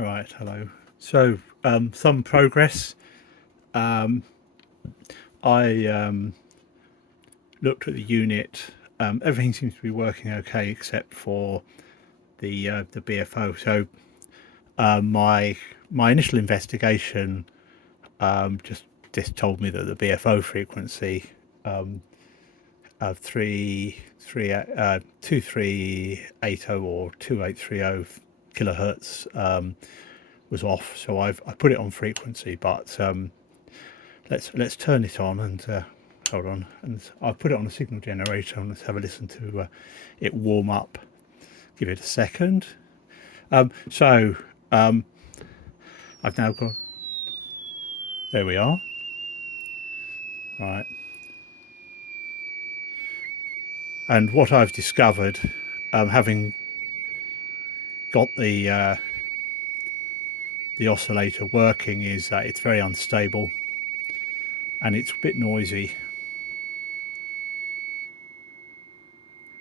Right, hello. So, some progress. Um, I looked at the unit. Everything seems to be working okay except for the BFO. So, my initial investigation just told me that the BFO frequency of 2380 or 2830 kilohertz was off. So I put it on frequency, but let's turn it on and hold on, and I'll put it on a signal generator and let's have a listen to it warm up. Give it a second. So I've now got, there we are. Right, and what I've discovered, having got the oscillator working, is that it's very unstable and it's a bit noisy.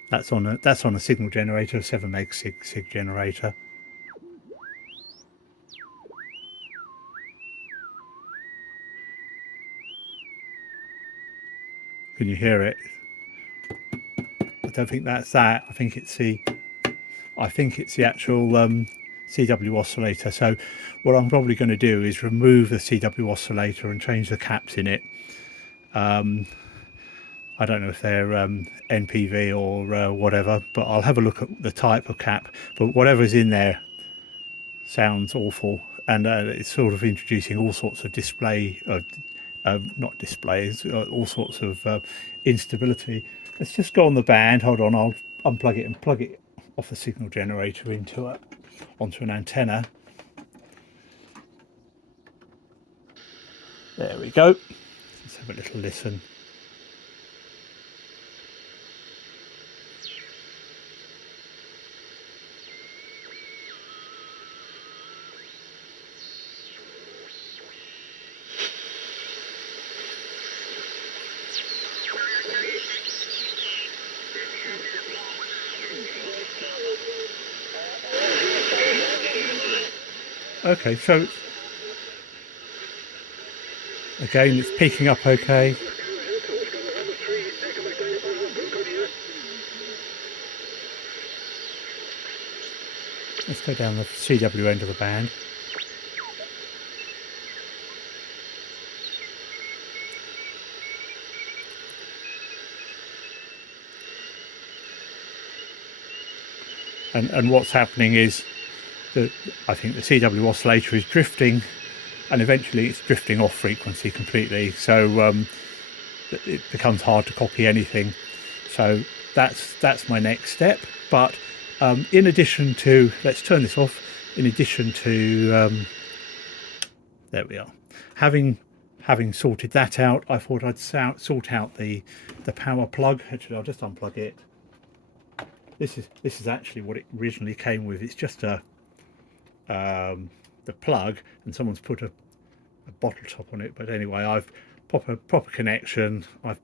That's on a signal generator, a 7 meg sig generator. Can you hear it? I don't think that's that. I think it's the actual CW oscillator. So what I'm probably going to do is remove the CW oscillator and change the caps in it. I don't know if they're NPV or whatever, but I'll have a look at the type of cap. But whatever's in there sounds awful, and it's sort of introducing all sorts of not displays, all sorts of instability. Let's just go on the band. Hold on, I'll unplug it and plug it off the signal generator onto an antenna. There we go. Let's have a little listen. Okay, so again, it's peaking up okay. Let's go down the CW end of the band. And what's happening is that I think the CW oscillator is drifting, and eventually it's drifting off frequency completely. So it becomes hard to copy anything. So that's my next step. But in addition to, let's turn this off. In addition to, there we are. Having sorted that out, I thought I'd sort out the power plug. Actually, I'll just unplug it. This is actually what it originally came with. It's just the plug, and someone's put a bottle top on it. But anyway, I've proper connection. I've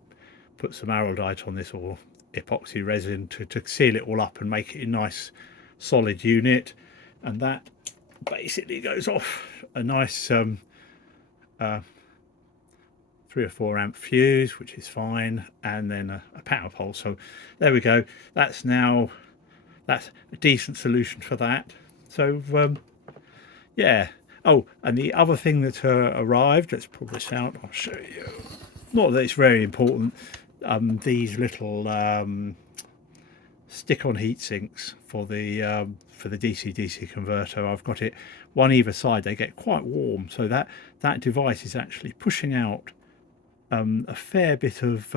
put some araldite on this, or epoxy resin, to seal it all up and make it a nice solid unit. And that basically goes off a nice 3 or 4 amp fuse, which is fine, and then a power pole. So there we go. That's a decent solution for that. So yeah. Oh, and the other thing that arrived, let's pull this out, I'll show you. Not that it's very important. These little stick-on heat sinks for the DC-DC converter. I've got it one either side. They get quite warm, so that device is actually pushing out a fair bit of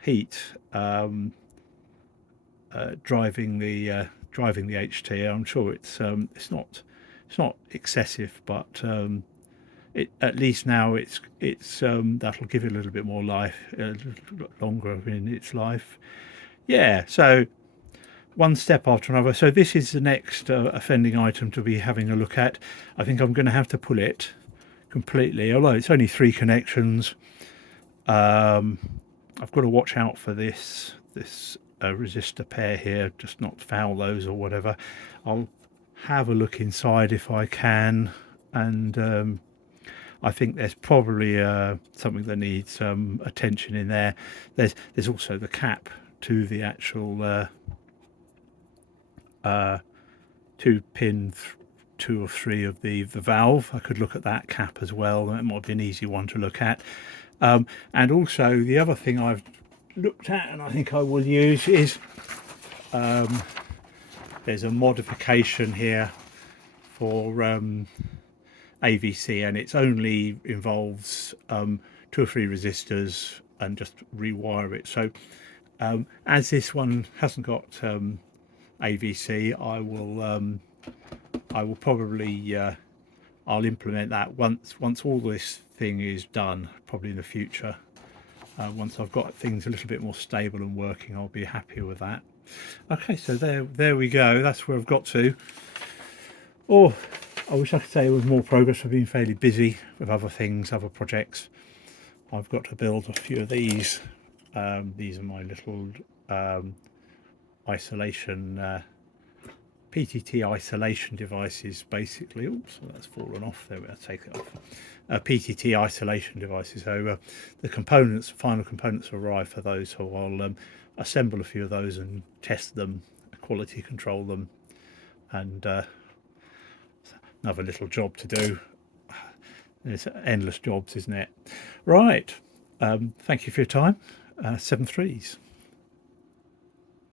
heat, driving the HT. I'm sure it's not excessive, but at least now it's that'll give it a little bit more life, a little longer in its life. Yeah, so one step after another. So this is the next offending item to be having a look at. I think I'm going to have to pull it completely, although it's only 3 connections. I've got to watch out for this resistor pair here, just not foul those or whatever. I'll have a look inside if I can, and I think there's probably something that needs attention in there. There's also the cap to the actual 2 or 3 of the valve. I could look at that cap as well. That might be an easy one to look at. And also the other thing I've looked at, and I think I will use, is there's a modification here for AVC, and it only involves 2 or 3 resistors and just rewire it. So as this one hasn't got AVC, I will probably I'll implement that once all this thing is done, probably in the future. Once I've got things a little bit more stable and working, I'll be happier with that. Okay, so there we go. That's where I've got to. Oh, I wish I could say it was more progress. I've been fairly busy with other things, other projects. I've got to build a few of these. These are my little isolation PTT isolation devices, basically. Oops, that's fallen off. There we go. Take it off. PTT isolation devices. So the components, final components arrive for those. So I'll assemble a few of those and test them, quality control them, and another little job to do. There's endless jobs, isn't it? Right. Thank you for your time. 7 threes.